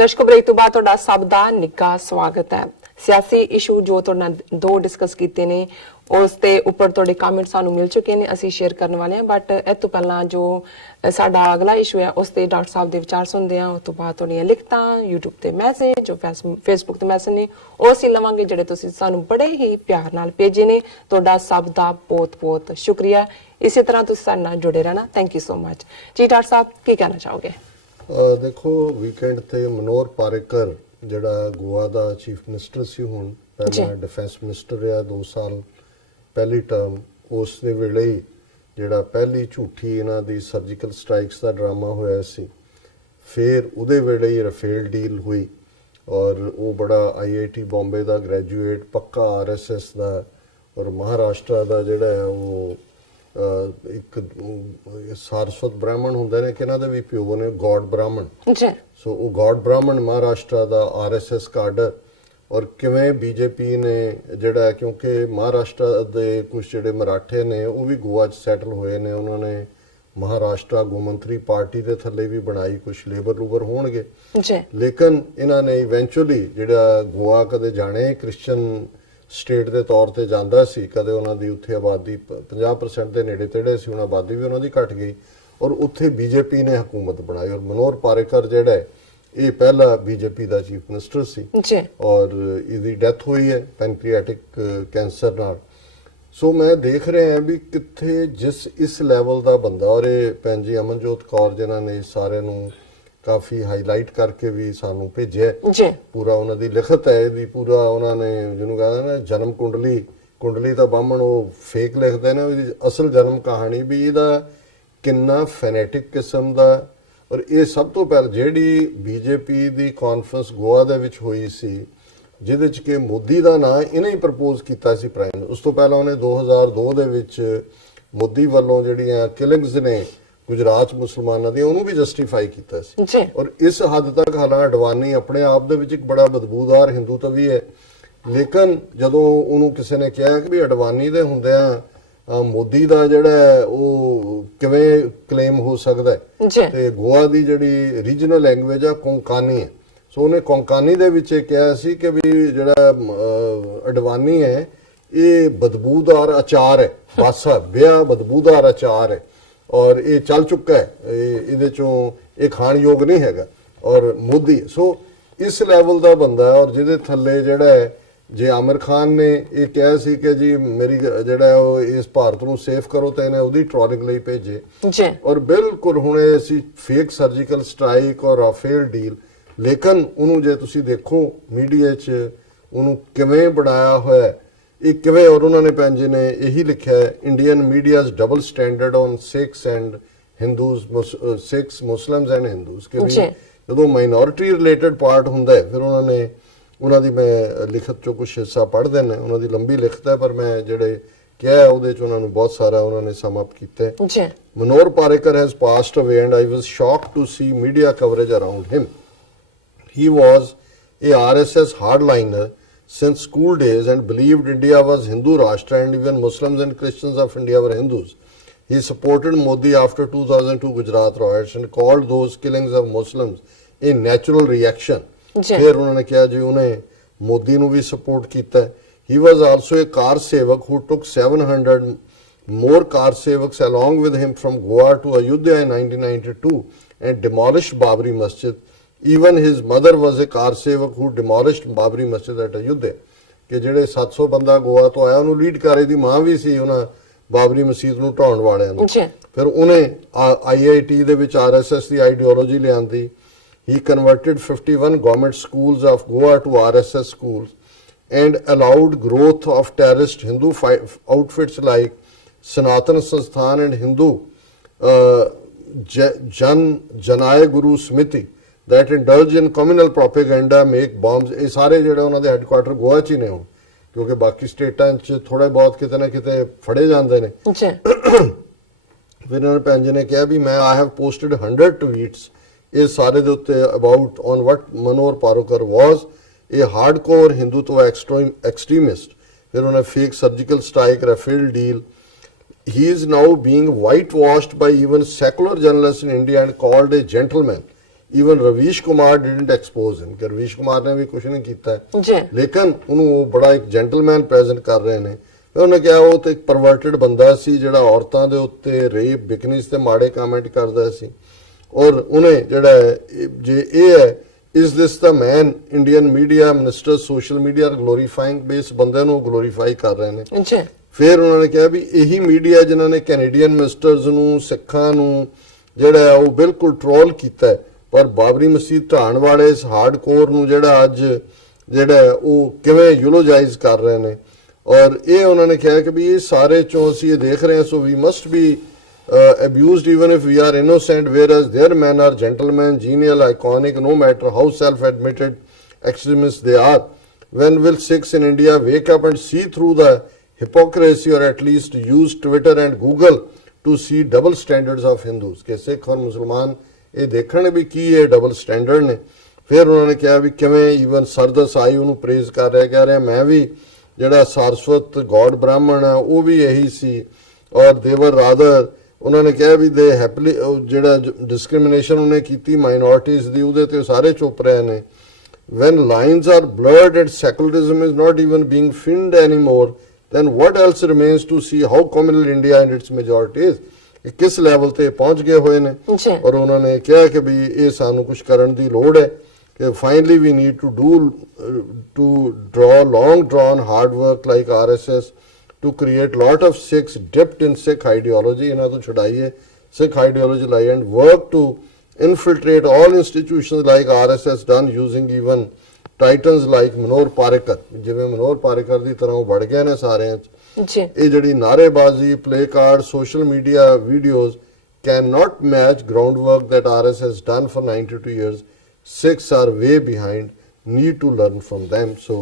ਦਰਸ਼ਕੋ break ਤੋਂ ਬਾਅਦ ਤੁਹਾਡਾ ਸਭ ਦਾ ਨਿੱਘਾ ਸਵਾਗਤ ਹੈ। ਸਿਆਸੀ ਇਸ਼ੂ ਜੋ ਤੁਹਾਡੇ ਨਾਲ ਦੋ ਡਿਸਕਸ ਕੀਤੇ ਨੇ ਉਸ ਤੇ ਉੱਪਰ ਤੁਹਾਡੇ ਕਮੈਂਟ ਸਾਨੂੰ ਮਿਲ ਚੁੱਕੇ ਨੇ, ਅਸੀਂ ਸ਼ੇਅਰ ਕਰਨ ਵਾਲੇ ਹਾਂ। ਬਟ ਇਹ ਤੋਂ ਪਹਿਲਾਂ ਜੋ ਸਾਡਾ ਅਗਲਾ ਇਸ਼ੂ ਹੈ ਉਸ ਤੇ ਡਾਕਟਰ ਸਾਹਿਬ ਦੇ ਵਿਚਾਰ ਸੁਣਦੇ ਹਾਂ। ਉਸ ਤੋਂ ਬਾਅਦ ਤੁਹਾਡੀਆਂ ਲਿਖਤਾਂ, YouTube ਤੇ ਮੈਸੇਜ, ਜੋ Facebook ਤੇ ਮੈਸੇਜ ਨੇ ਉਹ ਅਸੀਂ ਲਵਾਂਗੇ ਜਿਹੜੇ ਤੁਸੀਂ ਸਾਨੂੰ ਬੜੇ ਹੀ ਪਿਆਰ ਨਾਲ ਭੇਜੇ ਨੇ। ਤੁਹਾਡਾ ਸਭ ਦਾ ਬਹੁਤ ਬਹੁਤ ਸ਼ੁਕਰੀਆ। ਇਸੇ ਤਰ੍ਹਾਂ ਤੁਸੀਂ ਸਾਡੇ ਨਾਲ ਜੁੜੇ ਰਹਿਣਾ। ਥੈਂਕ ਯੂ ਸੋ ਮਚ ਜੀ। ਡਾਕਟਰ ਸਾਹਿਬ ਕੀ ਕਹਿਣਾ ਚਾਹੋਗੇ? ਦੇਖੋ, ਵੀਕਐਂਡ ਤੇ ਮਨੋਹਰ ਪਾਰੇਕਰ ਜਿਹੜਾ ਗੋਆ ਦਾ ਚੀਫ ਮਿਨਿਸਟਰ ਸੀ, ਹੁਣ ਪਹਿਲਾਂ ਡਿਫੈਂਸ ਮਿਨਿਸਟਰ ਰਿਹਾ 2 ਸਾਲ ਪਹਿਲੀ ਟਰਮ, ਉਸ ਦੇ ਵੇਲੇ ਹੀ ਜਿਹੜਾ ਪਹਿਲੀ ਝੂਠੀ ਇਹਨਾਂ ਦੀ ਸਰਜੀਕਲ ਸਟ੍ਰਾਈਕਸ ਦਾ ਡਰਾਮਾ ਹੋਇਆ ਸੀ, ਫਿਰ ਉਹਦੇ ਵੇਲੇ ਹੀ ਰਫੇਲ ਡੀਲ ਹੋਈ ਔਰ ਉਹ ਬੜਾ IIT ਬੰਬੇ ਦਾ ਗ੍ਰੈਜੂਏਟ, ਪੱਕਾ RSS ਦਾ ਔਰ ਮਹਾਰਾਸ਼ਟਰ ਦਾ ਜਿਹੜਾ ਹੈ ਉਹ ਇੱਕ ਸਾਰਸਵਤ ਬ੍ਰਾਹਮਣ ਹੁੰਦੇ ਨੇ ਕਿ ਇਹਨਾਂ ਦੇ ਵੀ ਪਿਓ ਨੇ ਗੌਡ ਬ੍ਰਾਹਮਣ, ਸੋ ਉਹ ਗੌਡ ਬ੍ਰਾਹਮਣ ਮਹਾਰਾਸ਼ਟਰ ਦਾ RSS ਕਾਡਰ। ਔਰ ਕਿਵੇਂ BJP ਨੇ ਜਿਹੜਾ, ਕਿਉਂਕਿ ਮਹਾਰਾਸ਼ਟਰ ਦੇ ਕੁਝ ਜਿਹੜੇ ਮਰਾਠੇ ਨੇ ਉਹ ਵੀ ਗੋਆ 'ਚ ਸੈਟਲ ਹੋਏ ਨੇ, ਉਹਨਾਂ ਨੇ ਮਹਾਰਾਸ਼ਟਰ ਗੋਮੰਤਰੀ ਪਾਰਟੀ ਦੇ ਥੱਲੇ ਵੀ ਬਣਾਈ, ਕੁਝ ਲੇਬਰ ਲੂਬਰ ਹੋਣਗੇ, ਲੇਕਿਨ ਇਹਨਾਂ ਨੇ ਇਵੈਂਚੁਅਲੀ ਜਿਹੜਾ ਗੋਆ ਕਦੇ ਜਾਣੇ ਕ੍ਰਿਸਚਨ ਸਟੇਟ ਦੇ ਤੌਰ ਤੇ ਜਾਂਦਾ ਸੀ, ਕਦੇ ਉਹਨਾਂ ਦੀ ਉੱਥੇ ਆਬਾਦੀ 50% ਦੇ ਨੇੜੇ ਤੇੜੇ ਸੀ, ਹੁਣ ਆਬਾਦੀ ਵੀ ਉਹਨਾਂ ਦੀ ਘਟ ਗਈ ਔਰ ਉੱਥੇ BJP ਨੇ ਹਕੂਮਤ ਬਣਾਈ। ਔਰ ਮਨੋਹਰ ਪਾਰੇਕਰ ਜਿਹੜਾ ਹੈ ਇਹ ਪਹਿਲਾ BJP ਦਾ ਚੀਫ ਮਿਨਿਸਟਰ ਸੀ ਔਰ ਇਹਦੀ ਡੈਥ ਹੋਈ ਹੈ ਪੈਨਕ੍ਰੀਆਟਿਕ ਕੈਂਸਰ ਨਾਲ। ਸੋ ਮੈਂ ਦੇਖ ਰਿਹਾ ਵੀ ਕਿੱਥੇ ਜਿਸ ਇਸ ਲੈਵਲ ਦਾ ਬੰਦਾ, ਔਰ ਇਹ ਭੈਣ ਜੀ ਅਮਨਜੋਤ ਕੌਰ ਜਿਨ੍ਹਾਂ ਨੇ ਸਾਰਿਆਂ ਨੂੰ ਕਾਫੀ ਹਾਈਲਾਈਟ ਕਰਕੇ ਵੀ ਸਾਨੂੰ ਭੇਜਿਆ, ਪੂਰਾ ਉਹਨਾਂ ਦੀ ਲਿਖਤ ਹੈ ਇਹਦੀ, ਪੂਰਾ ਉਹਨਾਂ ਨੇ ਜਿਹਨੂੰ ਕਹਿੰਦੇ ਨਾ ਜਨਮ ਕੁੰਡਲੀ ਦਾ ਬਾਹਮਣ ਉਹ ਫੇਕ ਲਿਖਦੇ ਨੇ, ਉਹਦੀ ਅਸਲ ਜਨਮ ਕਹਾਣੀ ਵੀ ਇਹਦਾ ਕਿੰਨਾ ਫੈਨੇਟਿਕ ਕਿਸਮ ਦਾ। ਔਰ ਇਹ ਸਭ ਤੋਂ ਪਹਿਲਾਂ ਜਿਹੜੀ BJP ਦੀ ਕਾਨਫਰੰਸ ਗੋਆ ਦੇ ਵਿੱਚ ਹੋਈ ਸੀ, ਜਿਹਦੇ 'ਚ ਕਿ ਮੋਦੀ ਦਾ ਨਾਂ ਇਹਨੇ ਹੀ ਪ੍ਰਪੋਜ਼ ਕੀਤਾ ਸੀ ਪ੍ਰਾਈਮ। ਉਸ ਤੋਂ ਪਹਿਲਾਂ ਉਹਨੇ 2002 ਦੇ ਵਿੱਚ ਮੋਦੀ ਵੱਲੋਂ ਜਿਹੜੀਆਂ ਕਿਲਿੰਗਸ ਨੇ ਗੁਜਰਾਤ ਮੁਸਲਮਾਨਾਂ ਦੀਆਂ ਉਹਨੂੰ ਵੀ ਜਸਟੀਫਾਈ ਕੀਤਾ ਸੀ। ਔਰ ਇਸ ਹੱਦ ਤੱਕ ਹਾਲਾਂਕਿ ਅਡਵਾਨੀ ਆਪਣੇ ਆਪ ਦੇ ਵਿੱਚ ਇੱਕ ਬੜਾ ਬਦਬੂਦਾਰ ਹਿੰਦੂ ਤਵੀ ਹੈ, ਲੇਕਿਨ ਜਦੋਂ ਉਹਨੂੰ ਕਿਸੇ ਨੇ ਕਿਹਾ ਕਿ ਵੀ ਅਡਵਾਨੀ ਦੇ ਹੁੰਦਿਆਂ ਮੋਦੀ ਦਾ ਜਿਹੜਾ ਉਹ ਕਿਵੇਂ ਕਲੇਮ ਹੋ ਸਕਦਾ ਹੈ, ਤੇ ਗੋਆ ਦੀ ਜਿਹੜੀ ਰੀਜਨਲ ਲੈਂਗੁਏਜ ਆ ਕੋਂਕਾਨੀ ਹੈ, ਸੋ ਉਹਨੇ ਕੋਂਕਾਨੀ ਦੇ ਵਿੱਚ ਇਹ ਕਿਹਾ ਸੀ ਕਿ ਵੀ ਜਿਹੜਾ ਅਡਵਾਨੀ ਹੈ ਇਹ ਬਦਬੂਦਾਰ ਅਚਾਰ ਹੈ, ਬਾਸਾ ਵਿਆਹ ਬਦਬੂਦਾਰ ਅਚਾਰ ਹੈ ਔਰ ਇਹ ਚੱਲ ਚੁੱਕਾ ਹੈ, ਇਹਦੇ ਚੋਂ ਇਹ ਖਾਣਯੋਗ ਨਹੀਂ ਹੈਗਾ। ਔਰ ਮੋਦੀ ਸੋ ਇਸ ਲੈਵਲ ਦਾ ਬੰਦਾ ਔਰ ਜਿਹਦੇ ਥੱਲੇ ਜਿਹੜਾ ਹੈ, ਜੇ ਆਮਿਰ ਖਾਨ ਨੇ ਇਹ ਕਿਹਾ ਸੀ ਕਿ ਜੀ ਮੇਰੀ ਜਿਹੜਾ ਉਹ ਇਸ ਭਾਰਤ ਨੂੰ ਸੇਫ ਕਰੋ ਤਾਂ ਇਹਨੇ ਉਹਦੀ ਟ੍ਰੋਲਿੰਗ ਲਈ ਭੇਜੇ। ਔਰ ਬਿਲਕੁਲ ਹੁਣ ਅਸੀਂ ਫੇਕ ਸਰਜੀਕਲ ਸਟ੍ਰਾਈਕ ਔਰ ਰਾਫੇਲ ਡੀਲ, ਲੇਕਿਨ ਉਹਨੂੰ ਜੇ ਤੁਸੀਂ ਦੇਖੋ ਮੀਡੀਆ 'ਚ ਉਹਨੂੰ ਕਿਵੇਂ ਬਣਾਇਆ ਹੋਇਆ ਇਹ ਕਿਵੇਂ, ਔਰ ਉਹਨਾਂ ਨੇ ਭੈਣ ਜੀ ਨੇ ਇਹੀ ਲਿਖਿਆ ਹੈ Indian media's double standard on Sikhs and Hindus, Sikhs Muslims and Hindus, ਕਿ ਵੀ ਜਦੋਂ ਮਾਈਨੋਰਿਟੀ ਰਿਲੇਟਡ ਪਾਰਟ ਹੁੰਦਾ ਹੈ ਫਿਰ ਉਹਨਾਂ ਨੇ ਉਹਨਾਂ ਦੀ ਮੈਂ ਲਿਖਤ ਚੋਂ ਕੁਛ ਹਿੱਸਾ ਪੜ੍ਹ ਦੇਣਾ, ਉਹਨਾਂ ਦੀ ਲੰਬੀ ਲਿਖਤ ਹੈ ਪਰ ਮੈਂ ਜਿਹੜੇ ਕਿਹਾ ਉਹਦੇ 'ਚ ਉਹਨਾਂ ਨੂੰ ਬਹੁਤ ਸਾਰਾ ਉਹਨਾਂ ਨੇ ਸਮ ਅਪ ਕੀਤਾ ਹੈ। Manohar Parrikar has passed away and I was shocked to see media coverage around him. He was a RSS hardliner since school days and believed India was Hindu Rashtra and even Muslims and Christians of India were Hindus. He supported Modi after 2002 Gujarat riots and called those killings of Muslims a natural reaction. ਫਿਰ ਉਹਨਾਂ ਨੇ ਕਿਹਾ ਜੀ ਉਹਨੇ ਮੋਦੀ ਨੂੰ ਵੀ support ਕੀਤਾ। He was also a car sevak who took 700 more car sevaks along with him from Goa to Ayodhya in 1992 and demolished Babri Masjid. Even his mother was a car sevak who demolished Babri Masjid at Ayodhya. ਕਿ ਜਿਹੜੇ 700 ਬੰਦਾ ਗੋਆ ਤੋਂ ਆਇਆ ਉਹਨੂੰ lead ਕਰ ਰਹੀ ਦੀ ਮਾਂ ਵੀ ਸੀ ਉਹਨਾਂ ਬਾਬਰੀ ਮਸਜਿਦ ਨੂੰ ਢਾਉਣ ਵਾਲਿਆਂ ਨੂੰ। ਫਿਰ ਉਹਨੇ IIT ਦੇ ਵਿੱਚ RSS ਦੀ ਆਈਡੀਓਲੋਜੀ ਲਿਆਂਦੀ। He converted 51 government schools of Goa to RSS schools and allowed growth of terrorist Hindu outfits like Sanatan Sansthan and Hindu Janay Guru Smiti that indulge in communal propaganda, make bombs. ਇਹ ਸਾਰੇ ਜਿਹੜੇ ਉਹਨਾਂ ਦੇ headquarter Goa 'ਚ ਹੀ ਨੇ ਹੁਣ, ਕਿਉਂਕਿ ਬਾਕੀ ਸਟੇਟਾਂ 'ਚ ਥੋੜੇ ਬਹੁਤ ਕਿਤੇ ਨਾ ਕਿਤੇ ਫੜੇ ਜਾਂਦੇ ਨੇ। ਫਿਰ ਇਹਨਾਂ ਨੇ ਭੈਣ ਜੀ ਨੇ ਕਿਹਾ ਵੀ ਮੈਂ I have posted 100 tweets ਇਸ ਸਾਰੇ ਦੇ ਉੱਤੇ about on what Manohar Parrikar was a hardcore Hindutva extremist. ਫਿਰ ਉਹਨੇ fake surgical strike, Rafale deal. He is now being whitewashed by even secular journalists in India and called a gentleman. Even Ravish Kumar didn't expose him ਕਿ ਰਵੀਸ਼ ਕੁਮਾਰ ਨੇ ਵੀ ਕੁਝ ਨਹੀਂ ਕੀਤਾ ਹੈ। ਜੀ ਲੇਕਿਨ ਉਹਨੂੰ ਉਹ ਬੜਾ ਇੱਕ ਜੈਂਟਲਮੈਨ ਪ੍ਰੈਜ਼ੈਂਟ ਕਰ ਰਹੇ ਨੇ। ਉਹਨੇ ਕਿਹਾ ਉਹ ਤੇ ਇੱਕ ਪਰਵਰਟਡ ਬੰਦਾ ਸੀ ਜਿਹੜਾ ਔਰਤਾਂ ਦੇ ਉੱਤੇ ਰੇਪ ਬਿਕਨੀਸ ਤੇ ਮਾੜੇ ਕਮੈਂਟ ਕਰਦਾ ਸੀ, ਔਰ ਉਹਨੇ ਜਿਹੜਾ ਜੇ ਇਹ ਹੈ is this the man Indian media ministers social media are glorifying base ਬੰਦੇ ਨੂੰ ਗਲੋਰੀਫਾਈ ਕਰ ਰਹੇ ਨੇ। ਜੀ ਫਿਰ ਉਹਨਾਂ ਨੇ ਕਿਹਾ ਵੀ ਇਹੀ ਮੀਡੀਆ ਜਿਨ੍ਹਾਂ ਨੇ ਕੈਨੇਡੀਅਨ ਮਿਨਿਸਟਰਸ ਨੂੰ ਸਿੱਖਾਂ ਨੂੰ ਜਿਹੜਾ ਹੈ ਉਹ ਬਿਲਕੁਲ ਟ੍ਰੋਲ ਕੀਤਾ ਹੈ, ਪਰ ਬਾਬਰੀ ਮਸਜਿਦ ਢਾਣ ਵਾਲੇ ਇਸ ਹਾਰਡਕੋਰ ਨੂੰ ਜਿਹੜਾ ਅੱਜ ਜਿਹੜਾ ਉਹ ਕਿਵੇਂ ਯੂਲੋਜਾਈਜ਼ ਕਰ ਰਹੇ ਨੇ। ਔਰ ਇਹ ਉਹਨਾਂ ਨੇ ਕਿਹਾ ਕਿ ਵੀ ਇਹ ਸਾਰੇ ਚੋਂ ਅਸੀਂ ਇਹ ਦੇਖ ਰਹੇ ਹਾਂ, so we must be abused even if we are innocent, whereas their men are gentlemen, genial, iconic, no matter how self-admitted extremists they are. When will Sikhs in India wake up and see through the hypocrisy, or at least use Twitter and Google to see double standards of Hindus? ਕਿ ਸਿੱਖ ਔਰ ਮੁਸਲਮਾਨ ਇਹ ਦੇਖਣ ਵੀ ਕੀ ਇਹ double standard ਨੇ। ਫਿਰ ਉਹਨਾਂ ਨੇ ਕਿਹਾ ਵੀ ਕਿਵੇਂ ਈਵਨ ਸਰਦਸ ਆਈ ਉਹਨੂੰ ਪ੍ਰੇਜ਼ ਕਰ ਰਿਹਾ, ਕਹਿ ਰਿਹਾ ਮੈਂ ਵੀ ਜਿਹੜਾ ਸਾਰਸਵਤ ਗੋਡ ਬ੍ਰਾਹਮਣ ਹੈ ਉਹ ਵੀ ਇਹੀ ਸੀ, ਔਰ ਦੇਵਰ ਰਾਦਰ ਉਹਨਾਂ ਨੇ ਕਿਹਾ ਵੀ ਦੇ ਹੈਪਲੀ ਜਿਹੜਾ ਡਿਸਕ੍ਰਿਮੀਨੇਸ਼ਨ ਉਹਨੇ ਕੀਤੀ ਮਾਈਨੋਰਟੀਜ਼ ਦੀ ਉਹਦੇ ਤੇ ਸਾਰੇ ਚੁੱਪ ਰਹੇ ਨੇ। when lines are blurred and secularism is not even being finned anymore, then what else remains to see how communal India and its majority is? ਇਹ ਕਿਸ ਲੈਵਲ ਤੇ ਪਹੁੰਚ ਗਏ ਹੋਏ ਨੇ। ਔਰ ਉਹਨਾਂ ਨੇ ਕਿਹਾ ਕਿ ਵੀ ਇਹ ਸਾਨੂੰ ਕੁਝ ਕਰਨ ਦੀ ਲੋੜ ਹੈ ਕਿ finally we need to draw long drawn hard work like RSS to create lot of Sikhs dipped in Sikh ideology, ਇਹਨਾਂ ਤੋਂ ਛੁਡਾਈਏ Sikh ideology ਲਾਈ and work to infiltrate all institutions like RSS done using even titans like Manor Parikar, ਜਿਵੇਂ ਮਨੋਹਰ ਪਾਰਿਕਰ ਦੀ ਤਰ੍ਹਾਂ ਉਹ ਵੜ ਗਏ ਨੇ ਸਾਰਿਆਂ 'ਚ। ਜੀ ਇਹ ਜਿਹੜੀ ਨਾਅਰੇਬਾਜ਼ੀ play card social media videos cannot match groundwork that RSS done for 92 years. Sikhs are way behind, need to learn from them. So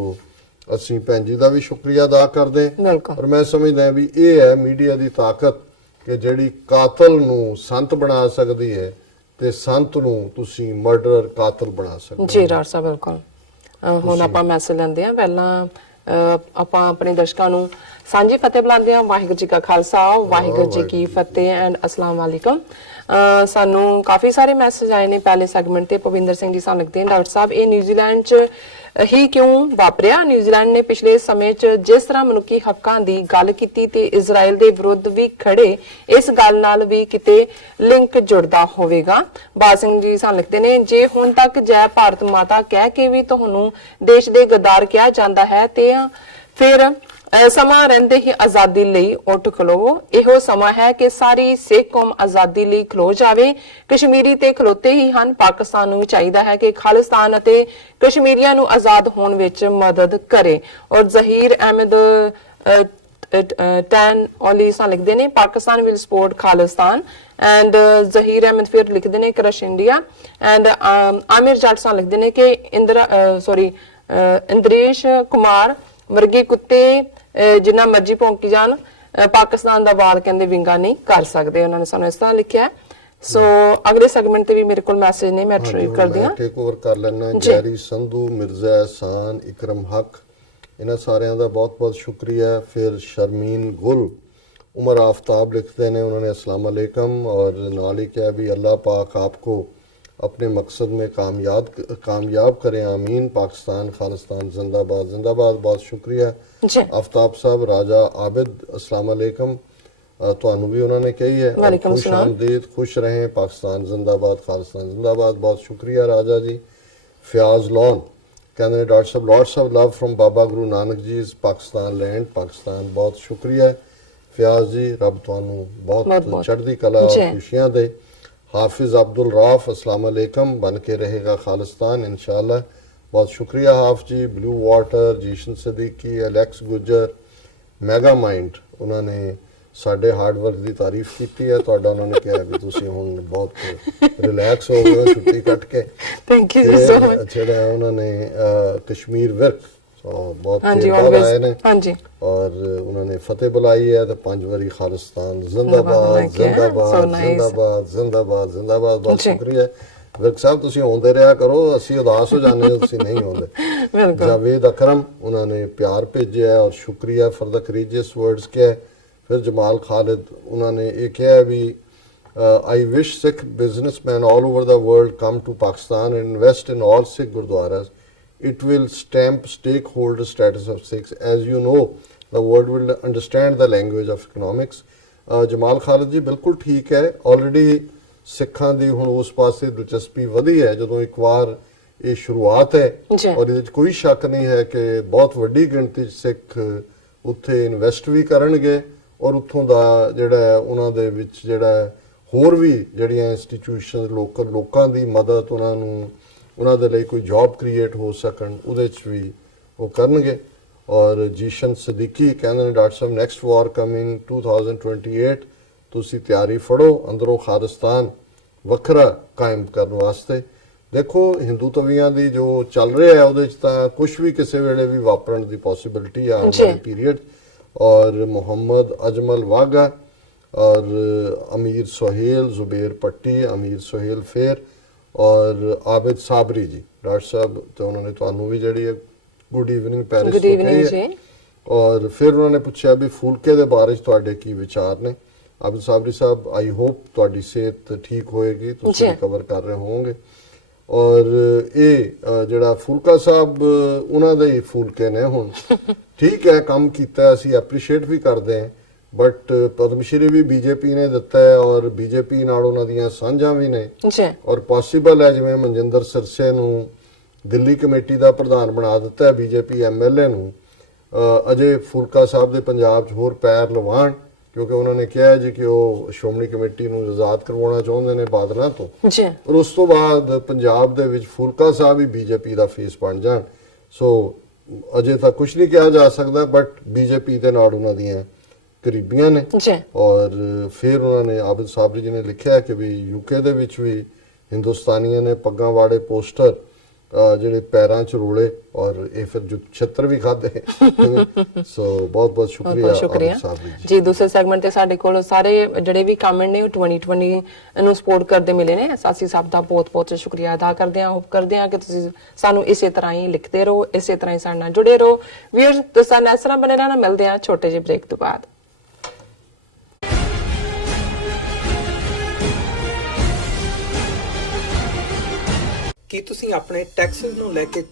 ਅਸੀਂ ਭੈਣ ਜੀ ਦਾ ਵੀ ਸ਼ੁਕਰੀਆ ਅਦਾ ਕਰਦੇ ਹਾਂ। ਬਿਲਕੁਲ। ਔਰ ਮੈਂ ਸਮਝਦਾ ਵੀ ਇਹ ਹੈ ਮੀਡੀਆ ਦੀ ਤਾਕਤ ਕਿ ਜਿਹੜੀ ਕਾਤਲ ਨੂੰ ਸੰਤ ਬਣਾ ਸਕਦੀ ਹੈ ਤੇ ਸੰਤ ਨੂੰ ਤੁਸੀਂ ਮਰਡਰਰ ਕਾਤਲ ਬਣਾ ਸਕਦੇ ਹੋ। ਜੀ ਡਾਕਟਰ ਸਾਹਿਬ ਬਿਲਕੁਲ। ਹੁਣ ਆਪਾਂ ਮੈਸੇਜ ਲੈਂਦੇ ਹਾਂ। ਪਹਿਲਾਂ ਆਪਾਂ ਆਪਣੇ ਦਰਸ਼ਕਾਂ ਨੂੰ ਸਾਂਝੀ ਫਤਿਹ ਬੁਲਾਉਂਦੇ ਹਾਂ। ਵਾਹਿਗੁਰੂ ਜੀ ਕਾ ਖਾਲਸਾ ਵਾਹਿਗੁਰੂ ਜੀ ਕੀ ਫਤਿਹ ਐਂਡ ਅਸਲਾਮ ਵਾਲੇਕਮ। ਸਾਨੂੰ ਕਾਫੀ ਸਾਰੇ ਮੈਸੇਜ ਆਏ ਨੇ ਪਹਿਲੇ ਸੈਗਮੈਂਟ ਤੇ। ਭਵਿੰਦਰ ਸਿੰਘ ਜੀ ਸਾਨੂੰ ਲਿਖਦੇ ਹਨ, ਡਾਕਟਰ ਸਾਹਿਬ ਇਹ ਨਿਊਜ਼ੀਲੈਂਡ 'ਚ ਹੀ ਕਿਉਂ ਵਾਪਰਿਆ? ਨਿਊਜ਼ੀਲੈਂਡ ਨੇ ਪਿਛਲੇ ਸਮੇਂ 'ਚ ਜਿਸ ਤਰ੍ਹਾਂ ਮਨੁੱਖੀ ਹੱਕਾਂ ਦੀ ਗੱਲ ਕੀਤੀ ਤੇ ਇਜ਼ਰਾਈਲ ਦੇ ਵਿਰੁੱਧ ਵੀ ਖੜੇ, ਇਸ ਗੱਲ ਨਾਲ ਵੀ ਕਿਤੇ ਲਿੰਕ ਜੁੜਦਾ ਹੋਵੇਗਾ। ਬਾਜ ਸਿੰਘ ਜੀ ਸਾਨੂੰ ਲਿਖਦੇ ਨੇ, ਜੇ ਹੁਣ ਤੱਕ ਜੈ ਭਾਰਤ ਮਾਤਾ ਕਹਿ ਕੇ ਵੀ ਤੁਹਾਨੂੰ ਦੇਸ਼ ਦੇ ਗੱਦਾਰ ਕਿਹਾ ਜਾਂਦਾ ਹੈ ਤੇ ਫਿਰ ਸਮਾਂ ਰਹਿੰਦੇ ਹੀ ਆਜ਼ਾਦੀ ਲਈ ਉੱਠ ਖਲੋਵੋ। ਇਹੋ ਸਮਾਂ ਹੈ ਕਿ ਸਾਰੀ ਸਿੱਖ ਕੌਮ ਆਜ਼ਾਦੀ ਲਈ ਖਲੋ ਜਾਵੇ। ਕਸ਼ਮੀਰੀ ਤੇ ਖਲੋਤੇ ਹੀ ਹਨ। ਪਾਕਿਸਤਾਨ ਨੂੰ ਵੀ ਚਾਹੀਦਾ ਹੈ ਕਿ ਖਾਲਿਸਤਾਨ ਅਤੇ ਕਸ਼ਮੀਰੀਆਂ ਨੂੰ ਆਜ਼ਾਦ ਹੋਣ ਵਿੱਚ ਮਦਦ ਕਰੇ। ਔਰ ਜ਼ਹੀਰ ਅਹਿਮਦ ਟੈਨ ਔਲੀ ਸਾਨੂੰ ਲਿਖਦੇ ਨੇ, Pakistan will support Khalistan. And Zaheer Ahmed ਫਿਰ ਲਿਖਦੇ ਨੇ ਕਰਸ਼ ਇੰਡੀਆ। ਐਂਡ ਆਮਿਰ ਜੱਟ ਸਾਨੂੰ ਲਿਖਦੇ ਨੇ ਕਿ ਇੰਦਰੇਸ਼ ਕੁਮਾਰ ਵਰਗੇ ਕੁੱਤੇ ਜਿੰਨਾ ਮਰਜ਼ੀ ਭੌਂਕੀ ਜਾਣ, ਪਾਕਿਸਤਾਨ ਦਾ ਵਾਲ ਕਹਿੰਦੇ ਵਿੰਗਾ ਨਹੀਂ ਕਰ ਸਕਦੇ। ਉਹਨਾਂ ਨੇ ਸਾਨੂੰ ਇਸ ਤਰ੍ਹਾਂ ਲਿਖਿਆ। ਸੋ ਅਗਲੇ ਸੈਗਮੈਂਟ ਤੇ ਵੀ ਮੇਰੇ ਕੋਲ ਮੈਸੇਜ ਨੇ, ਮੈਂ ਟ੍ਰੀਟ ਕਰਦੀ ਹਾਂ। ਟੇਕ ਓਵਰ ਕਰ ਲੈਣਾ। ਜੈਰੀ ਸੰਧੂ, ਮਿਰਜ਼ਾ ਅਹਿਸਾਨ, ਇਕਰਮ ਹਕ, ਇਹਨਾਂ ਸਾਰਿਆਂ ਦਾ ਬਹੁਤ-ਬਹੁਤ ਸ਼ੁਕਰੀਆ। ਫਿਰ ਸ਼ਰਮੀਨ ਗੁਲ, ਉਮਰ ਆਫਤਾਬ ਲਿਖਦੇ ਨੇ, ਉਹਨਾਂ ਨੇ अस्सलाम वालेकुम और ਨਾਲ ਹੀ ਕਿਹਾ ਵੀ अल्लाह पाक आपको अपने मकसद में कामयाब करें, आमीन। पाकिस्तान खालिस्तान जिंदाबाद जिंदाबाद। बहुत शुक्रिया आफ्ताब साहब। राजा आबिद, अस्सलाम वालेकुम, ਤੁਹਾਨੂੰ ਵੀ ਉਹਨਾਂ ਨੇ ਕਹੀ ਹੈ ਖੁਸ਼ ਆਮਦੀਦ, ਖੁਸ਼ रहें, पाकिस्तान जिंदाबाद खालिस्तान जिंदाबाद। बहुत शुक्रिया राजा जी। ਫਿਆਜ਼ ਲੋਨ ਕਹਿੰਦੇ ਨੇ, doctor Sahib lots of love firm Baba Guru Nanak ji ਇਸ ਪਾਕਿਸਤਾਨ ਲੈਂਡ, ਪਾਕਿਸਤਾਨ। ਬਹੁਤ ਸ਼ੁਕਰੀਆ ਫਿਆਜ਼ ਜੀ, ਰੱਬ ਤੁਹਾਨੂੰ ਬਹੁਤ ਚੜ੍ਹਦੀ ਕਲਾ ਔਰ ਖੁਸ਼ੀਆਂ ਦੇ। हाफिज अब्दुल राफ, अस्सलाम वालेकुम, बन के रहेगा खालिस्तान इंशाल्लाह। बहुत शुक्रिया हाफ जी। Blue water, Zeeshan Siddiqui, Alex Gujjar, mega mind, उन्होंने साढ़े हार्ड वर्क की तारीफ की है। ਤੁਹਾਡਾ ਉਹਨਾਂ ਨੇ ਕਿਹਾ ਵੀ ਤੁਸੀਂ ਹੁਣ ਬਹੁਤ ਰਿਲੈਕਸ ਹੋ ਗਏ ਛੁੱਟੀ ਕੱਟ ਕੇ। Thank you so much. ਜਿਹੜਾ ਉਹਨਾਂ ਨੇ ਕਸ਼ਮੀਰ ਵਿਰਕ ਬਹੁਤ ਬਾਅਦ ਆਏ ਨੇ ਔਰ ਉਹਨਾਂ ਨੇ ਫਤਿਹ ਬੁਲਾਈ ਹੈ ਤੇ 5 ਵਾਰੀ ਖਾਲਿਸਤਾਨ ਜ਼ਿੰਦਾਬਾਦ ਜ਼ਿੰਦਾਬਾਦ ਜ਼ਿੰਦਾਬਾਦ ਜ਼ਿੰਦਾਬਾਦ ਜ਼ਿੰਦਾਬਾਦ। ਬਹੁਤ ਸ਼ੁਕਰੀਆ ਵਿਰਕ ਸਾਹਿਬ, ਤੁਸੀਂ ਆਉਂਦੇ ਰਿਹਾ ਕਰੋ, ਅਸੀਂ ਉਦਾਸ ਹੋ ਜਾਂਦੇ ਹਾਂ ਤੁਸੀਂ ਨਹੀਂ ਆਉਂਦੇ। ਜਾਵੇਦ ਅਕਰਮ, ਉਹਨਾਂ ਨੇ ਪਿਆਰ ਭੇਜਿਆ ਔਰ ਸ਼ੁਕਰੀਆ ਫॉर द करेजियस वर्ड्स ਕਿਹਾ। ਫਿਰ ਜਮਾਲ ਖਾਲਿਦ, ਉਹਨਾਂ ਨੇ ਇਹ ਕਿਹਾ ਵੀ I wish Sikh businessmen all over the world come to Pakistan and invest in all Sikh gurdwaras. It will stamp stakeholder status of Sikhs. As you know, the world will understand the language of economics. Jamal Khalid ਜੀ ਬਿਲਕੁਲ ਠੀਕ ਹੈ, already ਸਿੱਖਾਂ ਦੀ ਹੁਣ ਉਸ ਪਾਸੇ ਦਿਲਚਸਪੀ ਵਧੀ ਹੈ ਜਦੋਂ ਇੱਕ ਵਾਰ ਇਹ ਸ਼ੁਰੂਆਤ ਹੈ ਔਰ ਇਹਦੇ ਵਿੱਚ ਕੋਈ ਸ਼ੱਕ ਨਹੀਂ ਹੈ ਕਿ ਬਹੁਤ ਵੱਡੀ ਗਿਣਤੀ 'ਚ ਸਿੱਖ ਉੱਥੇ ਇਨਵੈਸਟ ਵੀ ਕਰਨਗੇ ਔਰ ਉੱਥੋਂ ਦਾ ਜਿਹੜਾ ਉਹਨਾਂ ਦੇ ਵਿੱਚ ਜਿਹੜਾ ਹੋਰ ਵੀ ਜਿਹੜੀਆਂ ਇੰਸਟੀਟਿਊਸ਼ਨ ਲੋਕਾਂ ਦੀ ਮਦਦ ਉਹਨਾਂ ਦੇ ਲਈ ਕੋਈ ਜੌਬ ਕ੍ਰੀਏਟ ਹੋ ਸਕਣ ਉਹਦੇ 'ਚ ਵੀ ਉਹ ਕਰਨਗੇ। ਔਰ ਜੀਸ਼ਨ ਸਦੀਕੀ ਕਹਿੰਦੇ ਨੇ ਡਾਕਟਰ ਸਾਹਿਬ ਨੈਕਸਟ ਵਾਰ ਕਮਿੰਗ 2028 ਤੁਸੀਂ ਤਿਆਰੀ ਫੜੋ ਅੰਦਰੋਂ ਖਾਲਿਸਤਾਨ ਵੱਖਰਾ ਕਾਇਮ ਕਰਨ ਵਾਸਤੇ। ਦੇਖੋ ਹਿੰਦੂ ਤਵੀਆਂ ਦੀ ਜੋ ਚੱਲ ਰਿਹਾ ਹੈ ਉਹਦੇ 'ਚ ਤਾਂ ਕੁਝ ਵੀ ਕਿਸੇ ਵੇਲੇ ਵੀ ਵਾਪਰਨ ਦੀ ਪੋਸਿਬਿਲਿਟੀ ਆ ਆਉਣ ਵਾਲੇ ਪੀਰੀਅਡ। ਔਰ ਮੁਹੰਮਦ ਅਜਮਲ ਵਾਗਾ और अमीर सोहेल जुबेर पट्टी अमीर सोहेल फेर और आबिद साबरी जी डॉक्टर साहब तो उन्होंने ਤੁਹਾਨੂੰ ਵੀ ਜਿਹੜੀ ਹੈ ਗੁੱਡ ਈਵਨਿੰਗ ਪੈਰਿਸ ਤੋਂ ਕਹੀ ਹੈ ਔਰ ਫਿਰ ਉਹਨਾਂ ਨੇ ਪੁੱਛਿਆ ਵੀ ਫੂਲਕੇ ਦੇ ਬਾਰੇ ਚ ਤੁਹਾਡੇ ਕੀ ਵਿਚਾਰ ਨੇ। ਆਬਿਦ ਸਾਬਰੀ ਸਾਹਿਬ ਆਈ ਹੋਪ ਤੁਹਾਡੀ ਸਿਹਤ ਠੀਕ ਹੋਏਗੀ, ਤੁਸੀਂ ਰਿਕਵਰ ਕਰ ਰਹੇ ਹੋਵੋਗੇ। ਔਰ ਇਹ ਜਿਹੜਾ ਫੂਲਕਾ ਸਾਹਿਬ ਉਹਨਾਂ ਦੇ ਹੀ ਫੂਲਕੇ ਨੇ ਹੁਣ ਠੀਕ ਹੈ ਕੰਮ ਕੀਤਾ ਅਸੀਂ ਐਪਰੀਸ਼ੀਏਟ ਵੀ ਕਰਦੇ ਹਾਂ ਬਟ ਪਦਮ ਸ਼੍ਰੀ ਵੀ ਬੀਜੇਪੀ ਨੇ ਦਿੱਤਾ ਹੈ ਔਰ ਬੀਜੇਪੀ ਨਾਲ ਉਹਨਾਂ ਦੀਆਂ ਸਾਂਝਾਂ ਵੀ ਨੇ ਔਰ ਪੋਸੀਬਲ ਹੈ ਜਿਵੇਂ ਮਨਜਿੰਦਰ ਸਿਰਸੇ ਨੂੰ ਦਿੱਲੀ ਕਮੇਟੀ ਦਾ ਪ੍ਰਧਾਨ ਬਣਾ ਦਿੱਤਾ ਹੈ ਬੀਜੇਪੀ ਐਮਐਲਏ ਨੂੰ, ਅਜੇ ਫੂਲਕਾ ਸਾਹਿਬ ਦੇ ਪੰਜਾਬ 'ਚ ਹੋਰ ਪੈਰ ਲਵਾਉਣ ਕਿਉਂਕਿ ਉਹਨਾਂ ਨੇ ਕਿਹਾ ਜੀ ਕਿ ਉਹ ਸ਼੍ਰੋਮਣੀ ਕਮੇਟੀ ਨੂੰ ਆਜ਼ਾਦ ਕਰਵਾਉਣਾ ਚਾਹੁੰਦੇ ਨੇ ਬਾਦਲਾਂ ਤੋਂ ਔਰ ਉਸ ਤੋਂ ਬਾਅਦ ਪੰਜਾਬ ਦੇ ਵਿੱਚ ਫੂਲਕਾ ਸਾਹਿਬ ਹੀ ਬੀਜੇਪੀ ਦਾ ਫੇਸ ਬਣ ਜਾਣ। ਸੋ ਅਜੇ ਤਾਂ ਕੁਝ ਨਹੀਂ ਕਿਹਾ ਜਾ ਸਕਦਾ ਬਟ ਬੀਜੇਪੀ ਦੇ ਨਾਲ ਉਹਨਾਂ ਦੀਆਂ ਕਰੀਬੀਆਂ ਨੇ। ਔਰ ਫਿਰ ਉਹਨਾਂ ਨੇ ਆਬਿਦ ਸਾਬਰੀ ਜੀ ਨੇ ਲਿਖਿਆ ਕਿ ਵੀ ਯੂਕੇ ਦੇ ਵਿੱਚ ਵੀ ਹਿੰਦੁਸਤਾਨੀਆਂ ਨੇ ਪੱਗਾਂ ਵਾਲੇ ਪੋਸਟਰ ਜਿਹੜੇ ਪੈਰਾਂ 'ਚ ਰੋਲੇ ਔਰ ਇਹ ਫਿਰ ਛੱਤਰ ਵੀ ਖਾਦੇ। ਸੋ ਬਹੁਤ ਬਹੁਤ ਸ਼ੁਕਰੀਆ ਸਾਬਰੀ ਜੀ। ਦੂਸਰੇ ਸੈਗਮੈਂਟ ਤੇ ਸਾਡੇ ਕੋਲ ਸਾਰੇ ਜਿਹੜੇ ਵੀ ਕਮੈਂਟ ਨੇ ਉਹ 2020 ਨੂੰ ਸਪੋਰਟ ਕਰਦੇ ਮਿਲੇ ਨੇ। ਸਾਸੀ ਸਾਹਿਬ ਦਾ ਬਹੁਤ ਬਹੁਤ ਸ਼ੁਕਰੀਆ ਅਦਾ ਕਰਦੇ ਹਾਂ। ਹੋਪ ਕਰਦੇ ਹਾਂ ਕਿ ਤੁਸੀਂ ਸਾਨੂੰ ਇਸੇ ਤਰ੍ਹਾਂ ਹੀ ਲਿਖਦੇ ਰਹੋ, ਇਸੇ ਤਰ੍ਹਾਂ ਹੀ ਸਾਡੇ ਨਾਲ ਜੁੜੇ ਰਹੋ। ਵੀਅਰਸ ਤੁਸੀਂ ਇਸ ਤਰ੍ਹਾਂ ਬਣੇ ਰਹਿਣਾ। ਮਿਲਦੇ ਹਾਂ ਛੋਟੇ ਜਿਹੇ ਬ੍ਰੇਕ ਤੋਂ ਬਾਅਦ। ਕੀ ਤੁਸੀਂ ਆਪਣੇ ਟੈਕਸਸ ਨੂੰ ਲੈ ਕੇ